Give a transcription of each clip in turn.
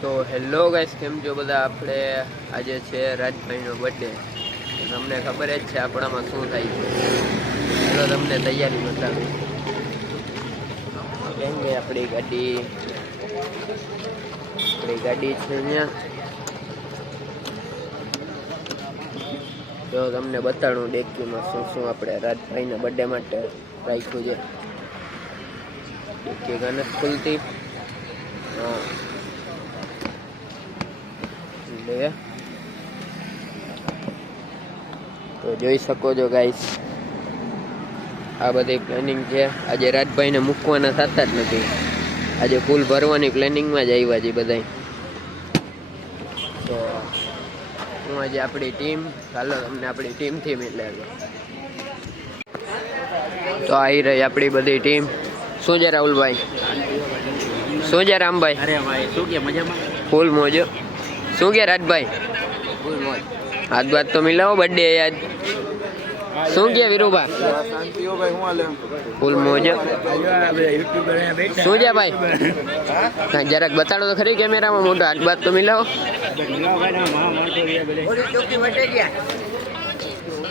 તો hello guys, કેમ છો બધા? આપણે આજે છે રાજભાઈનો બર્થડે. તમને ખબર જ છે આપણામાં શું થાય છે. ચાલો તમને તૈયારી બતાવું. કેમ કે આપણી ગાડી છે અહીંયા. તો તમને બતાડું ડેકીમાં શું શું આપણે રાજભાઈના બર્થડે માટે રાખ્યું છે. ડેકી ગણેશ ખુલતી તો જોઈ શકો છો ગાઈસ, આ બધી પ્લાનિંગ છે. આજે રાજભાઈને મૂકવાના થતા જ નથી. આજે ફૂલ ભરવાની પ્લાનિંગમાં જ આવ્યા છે બધા. તો હું આજે આપણી ટીમ, ચાલો તમને આપણી ટીમથી મિલે. તો આવી રહી આપણી બધી ટીમ. શું છે રાહુલભાઈ? શું છે રામભાઈ? અરે ભાઈ શું કે મજામાં? ફૂલ મોજો. શું કે રાજભાઈ? ફૂલ મોજ. હાથ બાત તો મિલાવો બર્થડે યાદ. શું કે વિરુભા? ફૂલ મોજો. શું છે ભાઈ? જરાક બતાડો તો ખરી કેમેરામાં. મોટો હાથ બાત તો મિલાવો.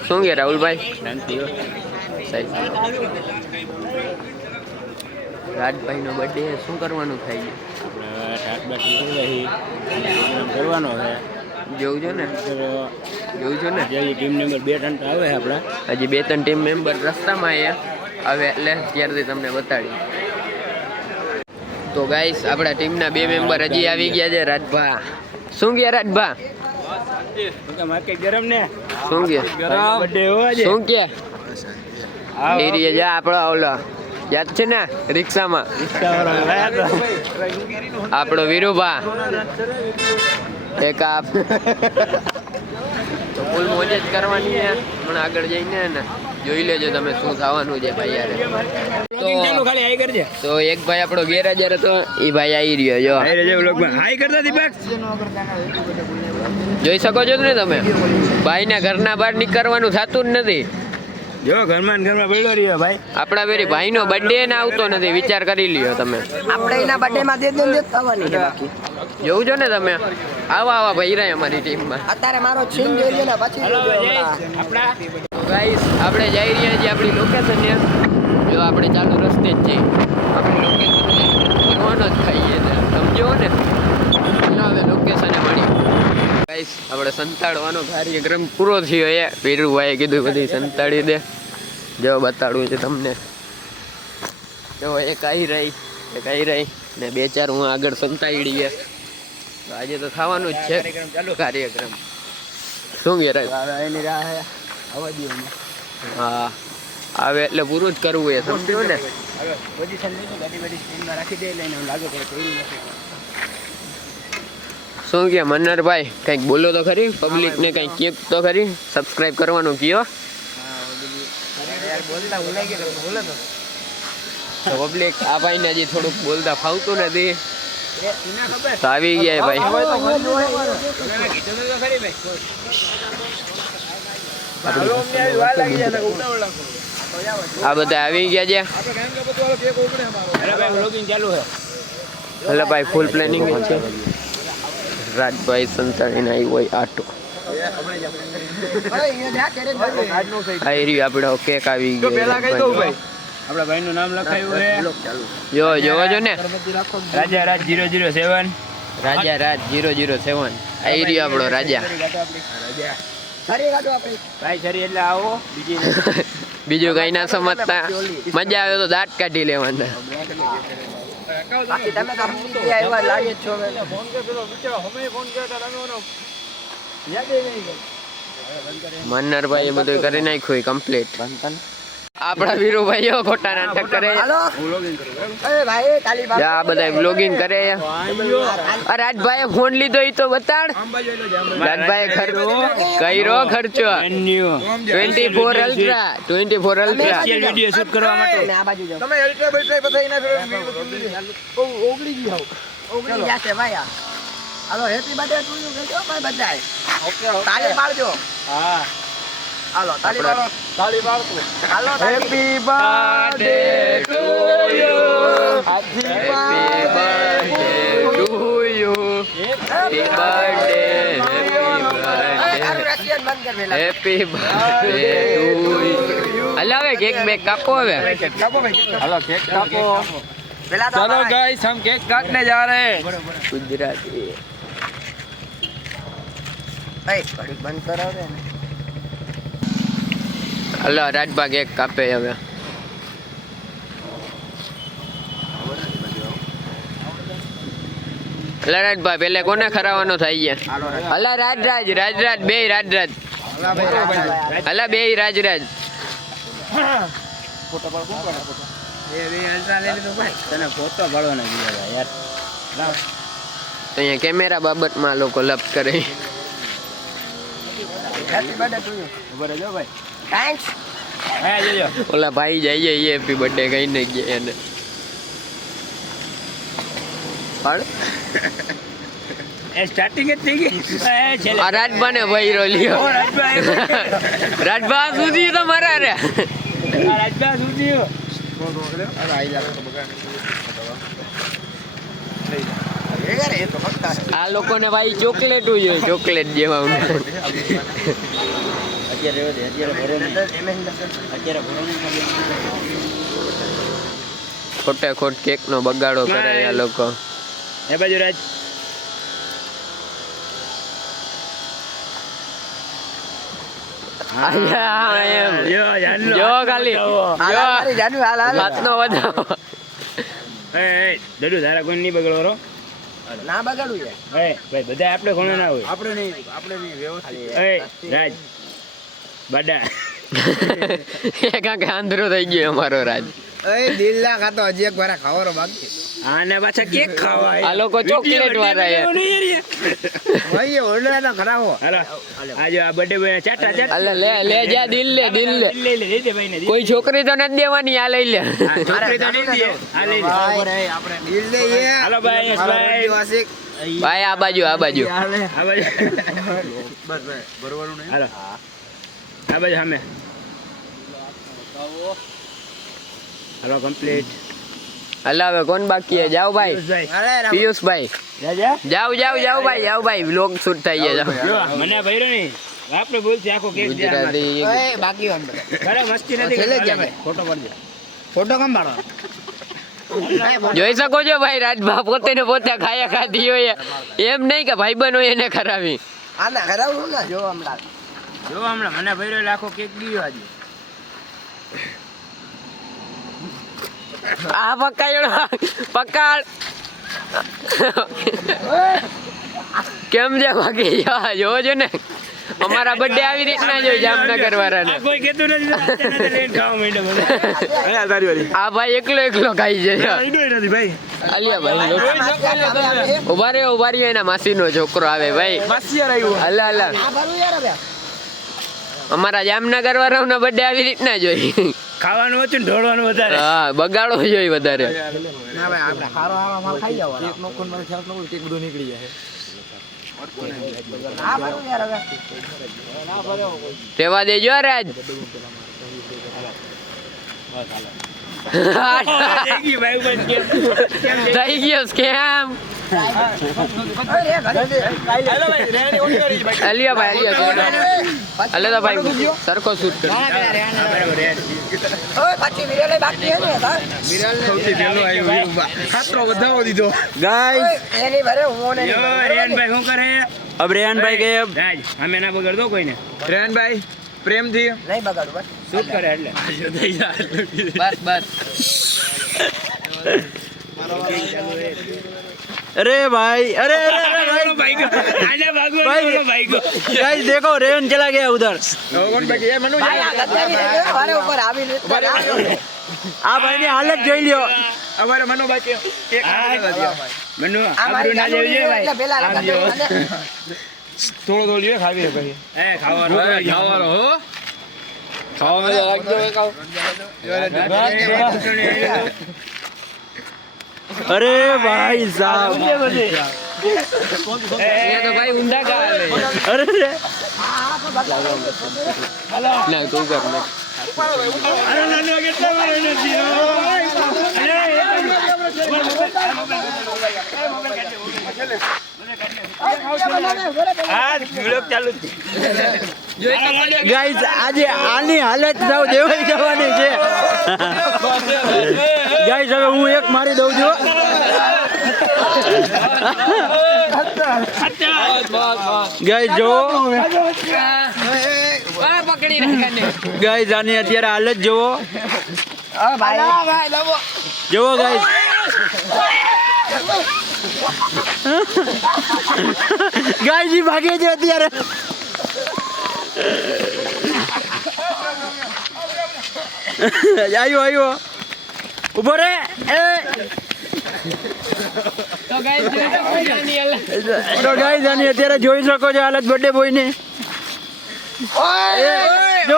શું કે રાહુલભાઈ? રાજભાઈનો બર્થડે શું કરવાનું થાય છે? કરવાનો છે. જોવું છો ને, જોવું છો ને. ટીમ નંબર 2 ટન આવે આપણા. હજી 2-3 ટીમ મેમ્બર રસ્તામાં આવે એટલે ત્યારથી તમને બતાડી. તો ગાઈસ, આપણા ટીમના 2 મેમ્બર હજી આવી ગયા છે. રાજભા શું કે? રાજભા ગરમ ને શું કે? શું કે? એરિયા જા આપણો ઓલો યાદ છે ને, રિક્ષામાં આપણો વિરુભા એક આપ. તો ફૂલ મોજ જ કરવાની છે. પણ આગળ જઈને ને જોઈ લેજો તમે શું થવાનું છે ભાઈ યાર. તો એક ભાઈ આપણો ગેરહાજર હતો, એ ભાઈ આવી રહ્યો જો. જોઈ શકો છો ને તમે, ભાઈના ઘરના બહાર નીકળવાનું થતું જ નથી. જો ઘરમાં બેઠો રહ્યો ભાઈ. આપણા વેરી ભાઈનો બર્થડે ને આવતો નથી. વિચાર કરી લ્યો તમે. આપણે એના બર્થડેમાં દે દે થવાની છે બાકી. જોવું છો ને તમે. આવા ભાઈ રહ્યા અમારી ટીમમાં. અત્યારે મારો છીન જોઈ લે ને પછી આપણા તો ગાઈસ, આપણે જઈ રહ્યા છીએ આપણી લોકેશન ને. જો આપણે ચાલુ રસ્તે જ છીએ. આપણે લોકેશન કરવાનો જ ખાઈએ છે, સમજો ને. હવે લોકેશને મળી ગાઈસ. આપણે સંતાડવાનો કાર્યક્રમ પૂરો થયો એ. વીરુભાઈએ કીધું બધી સંતાડી દે. જો બતાડવું છે તમને. જો એક આવી રહી ને 2-4 હું આગળ સંતાડી ગયા. તો આજે તો થવાનું જ છે કાર્યક્રમ. શું કે હા, આવે એટલે પૂરું જ કરવું એ, સમજો ને. શું કે મન્નરભાઈ, કંઈક બોલો તો ખરી, પબ્લિક ને કંઈક કહો તો ખરી. સબસ્ક્રાઇબ કરવાનું કયો. પબ્લિક આ ભાઈને હજી થોડુંક બોલતા ફાવતું નથી. તો આવી ગયા ભાઈ. આ બધા આવી ગયા છે. એટલે ભાઈ ફૂલ પ્લાનિંગ છે. રાજભાઈ સંતાડીને આવી હોય આટો. આવી રહ્યું આપણો કેક આવી ગયો. આપણા ભાઈનું નામ લખાયું છે. જોવો છો ને, રાજા રાજ 007. રાજા રાજ 007. આવી રહ્યો આપણો રાજા. ભાઈ સરી એટલે આવો. બીજું કઈ ના સમજતા. મજા આવે તો દાંત કાઢી લેવાના. મન્નરભાઈ બધું કરી નાખ્યું કમ્પ્લીટ. આપણા વીરુભાઈઓ ખોટા નાટક કરે. આ બધા વ્લોગિંગ કરે. રાજભાઈ ફોન લીધો એ તો બતાડ. રાજભાઈ ખર્ચો 24 અલ્ટ્રા વિડિયો શૂટ કરવા માટે. તમે અલ્ટ્રા બેટરી બતાવીને ઓગળી ગયો. ઓગળી જશે ભાઈ. હાલો હેપી બર્થડે ટુ યુ કહેજો ભાઈ બધાય. ઓકે તાળી પાડજો. હા હાલો તાળી પાડો. તાળી પાડો. હાલો happy birthday to you. Happy birthday to you. Happy birthday રશિયન બંધ કર વેલા હેપી બર્થડે ટુ યુ. હલાવે કેક બેક કાપો હવે. हेलो केक कापो વેલા તો चलो गाइस हम केक काटने जा रहे हैं ગુજરાતી ભાઈ ઘડી બંધ કરાવજો ને હલો રાજભા કેક કાપે હવે. હલા રાજભા પેલે કોને ખરાવાનો થાય છે? હલા રાજરાજ રાજરાજ બે રાજરાજ હલા બે રાજરાજ. તને ફોટો પાડવાનો યાર તો અહીંયા કેમેરા બાબતમાં લોકો લપ કરે. હેપી બર્થડે ટુ યુ ઉભો રહેજો ભાઈ થેન્ક્સ હા જોજો ઓલા ભાઈ જઈએ હેપી બર્થડે કઈ ને ગયા એને પાડ. એ સ્ટાર્ટિંગ જ થઈ ગઈ એ છેલ્લે આ રાજભા ને ભાઈ રોલિયો રાજભા સુધી તમારા રે રાજભા સુધી એ તો ફક્ત આ લોકોને ભાઈ ચોકલેટ જોઈએ ચોકલેટ જેવા અત્યારે રહેવા દે અત્યારે ખોટે ખોટ કેક નો બગાડો કરે આ લોકો. એ બાજુ રાજ આયા એમ જો ખાલી જો જાનુ હાલ હાલ હાથનો વધાવો. એ દડુ ધારા કોઈ નહીં બગડો રો ના બગાડું યાર એ ભાઈ બધા આપણે કોણે ના હોય આપણે નહીં વ્યવસ્થિત એ રાજ બાડા એ કાંક આંધળો થઈ ગયો અમારો રાજ. એ દિલ ના ખાતો હજી એક વાર ખાવાનો બાકી આને પાછા કેક ખાવા આ લોકો ચોકલેટ વાળા છે. ભાઈ ઓરડા ના ખરાવો હાલો આજો આ બર્થડે બોય ચાટા ચાટા અલે લે લે જા દિલ લે દિલ લે. લે લે દે ભાઈ ને કોઈ છોકરી તો નથી દેવાની આ લઈ લે. છોકરી તો નહીં દે આ લઈ લે આપણે દિલ દે યે હાલો ભાઈ ભાઈ વાસિક ભાઈ આ બાજુ આ બાજુ આ બાજુ બસ બરોબર નહીં હાલો આ બાજુ સામે હાલો કમ્પ્લીટ હલાવે કોણ બાકી છે? જાઓ ભાઈ અરે પિયુષભાઈ રાજા જાઓ જાઓ જાઓ ભાઈ જાઓ ભાઈ વ્લોગ શૂટ થઈ જાય જાઓ. જો મને ભઈરો નહીં આપણે બોલતી આખો કેક દે આમાં. ગુજરાતી ઓય બાકી અંદર ખરે મસ્તી નથી છેલ્લે જ કરતા. ભાઈ. ફોટો પાડજો ફોટો કેમ પાડો જોઈ શકો છો ભાઈ રાજભા પોતે ને પોતે ખાયા ખાધી હોય એમ નહીં કે ભાઈબંધ હોય એને ખરાવી. આના ખરાવું ના જો હમણાં જો હમણાં મને ભઈરો એટલે આખો કેક દીયો આજે આ પકાયો પકાડ કેમ છે બાકી જોવો છો ને અમારા બર્થડે આવી રીતના જોઈ જામનગર વાળાને. આ કોઈ કહેતું નથી તો અત્યારે લઈને ખાવા માંડ્યો બધા આ ભાઈ એકલો એકલો ખાઈ છે. ઈડોય નથી ભાઈ અલિયા ભાઈ ઉભા રહ્યો એના માસીનો છોકરો આવે ભાઈ. અલા અલા આ ભરું યાર હવે અમારા જામનગર વાળાનો બર્થડે આવી રીતના જોઈ. ખાવાનું ઓછું ને ઢોળવાનું વધારે હા બગાડો જોઈ વધારે. ના ભાઈ આપણે હારો હારો માલ ખાઈ જાવ એક નો કોણ મને ખ્યાલ ન કેક બધું નીકળી જાય આ ભરું યાર હવે રેવા દેજો રાજ. થઈ ગઈ ભાઈ ઉપર કેમ થઈ ગયો સ્કેમ. અલિયા ભાઈ અલે તો ભાઈ સરખો શૂટ કર. ઓય પાછી વિરલે બાકી હે ને તાર સૌથી પહેલો આવ્યો ખાતરો વધાવો દીધો ઓય એની ભરે હું ને યો રેનભાઈ શું કરે अब रेहान भाई गए अब રાજ અમે ના બગડતો કોઈને रेहान भाई प्रेम थी નહીં બગાડું બસ શૂટ કરે એટલે બસ બસ अरे भाई अरे अरे अरे भाई ભાઈ ગો આને ભાગો ભાઈ ગો गाइस देखो रेहान चला गया उधर કોણ બાકી એ મનુ ભાઈ આ ગદ્દારી ને જો મારે ઉપર આવી ને आ भाई ने हालत જોઈ લ્યો અમારે મનુ બાકી એક મનુ આ આબરૂ મારી ના જેવી છે ભાઈ એટલે પેલા આમ જો. થોડો થોડો લ્યો ખાવી રે ભાઈ એ ખાવાનો હો ખાવા में રાખજો अरे भाई साहब અહીંયા તો ભાઈ ઊંડા ગાલે. अरे रे ના તું કર ને. અરે નાનો કેટલા વાર નથી અરે ગાઈસ આજે આની હાલત સાવ દેવાઈ જવાની છે ગાઈસ હવે હું એક મારી દઉં છું ગાઈસ જો પકડી રાખને ગાઈસ આની અત્યારે હાલત જોવો ભાઈ જોવો ગાઈસ ગાઈસ ઈ ભાગે છે અત્યારે આવ્યો ઉભો રે તો ગાઈસ આની અત્યારે જોઈ શકો છો હાલત બર્થડે બોય ની જો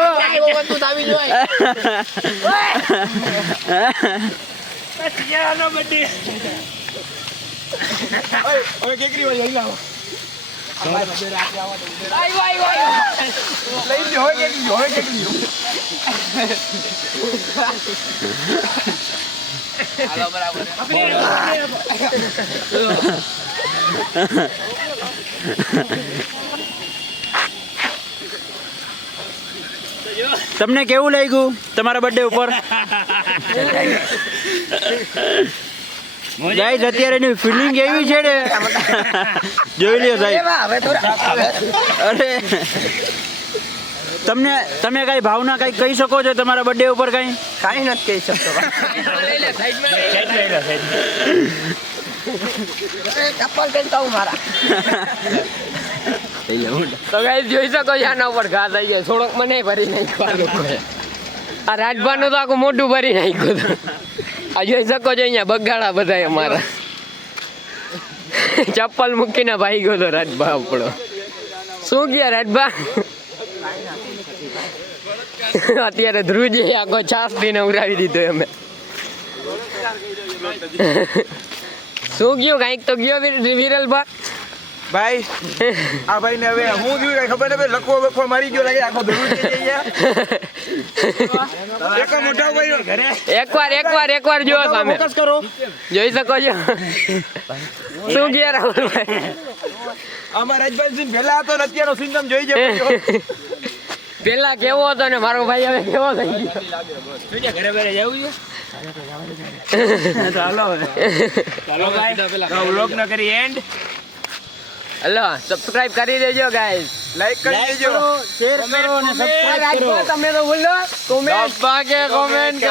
તમને કેવું લાગ્યું તમારા બર્થડે ઉપર ગાઈસ અત્યારે એની ફિલિંગ એવી છે ને જોઈ લ્યો સાહેબ અરે તમે કઈ ભાવના કઈ કહી શકો છો તમારા બર્થડે ઉપર કઈ કાંઈ નથી કહી શકતો ચપ્પલ પહેરતા હું મારા તો ગાઈસ જોઈ શકો છો આના ઉપર ઘા થઈ જાય થોડોક મને ભરી નાખ્યો લોકોએ આ રાજભાનું તો આખું મોઢું ભરી નાખ્યું હતું આ જોઈ શકો છો અહીંયા બગાડા બધા અમારા ચપ્પલ મૂકીને ભાઈ ગયો તો રાજભા આપણો શું ગયા રાજભા અત્યારે ધ્રુજે આખો છાસ પીને ઉરાવી દીધો અમે શું ગયું કાંઈક તો ગયો વિરલભા ભાઈ આ ભાઈ ને હવે હું થયું કઈ ખબર નથી લખવો બખવો મારી ગયો લાગે આખો ધરૂ થઈ જાય એક મોટા ભાઈ ઘરે એકવાર જો સામે ફોકસ કરો જોઈ શકો છો શું ગયા રાહુલભાઈ અમાર રાજભાઈ પહેલા હતો ને અત્યારનો સિસ્ટમ જોઈ જાય પેલા કેવો હતો ને મારો ભાઈ હવે કેવો થઈ ગયો ઘરે ઘરે જવું છે ચાલો ભાઈ વ્લોગ ન કરી એન્ડ હલો સબસ્ક્રાઇબ કરી દેજો ગાઈસ લાઈક કરી દેજો શેર કરો અને સબસ્ક્રાઇબ કરો તમે તો બોલો કોમેન્ટ ભાગે કોમેન્ટ